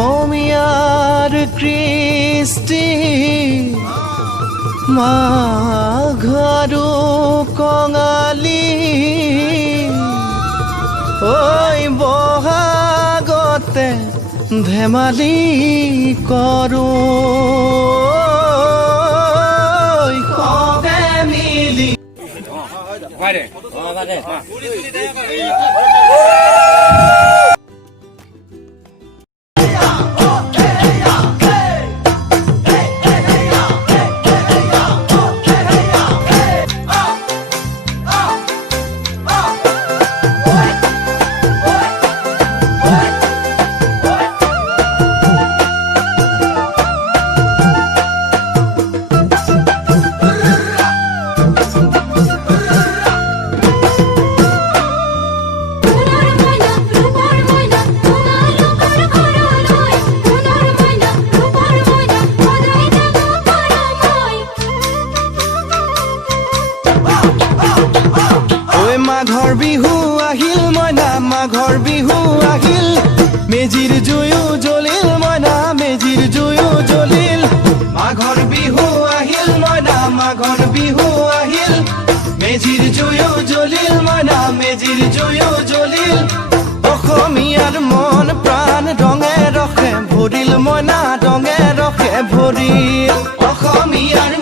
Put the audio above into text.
অসমীয়াৰ কৃষ্টি মাঘৰো কঙালী ঐ বহাগতে ধেমালি কৰোঁ সবে মিলি মাঘৰ বিহু আহিল মইনা মাঘৰ বিহু আহিল মেজিৰ জুয়ো জ্বলিল মইনা মেজিৰ জুয়ো জ্বলিল মাঘৰ বিহু আহিল মইনা মাঘৰ বিহু আহিল মেজিৰ জুয়ো জ্বলিল মইনা মেজিৰ জুয়ো জ্বলিল অসমীয়াৰ মন প্ৰাণ ৰঙে ৰসে ভৰিল মইনা ৰঙে ৰসে ভৰিল অসমীয়াৰ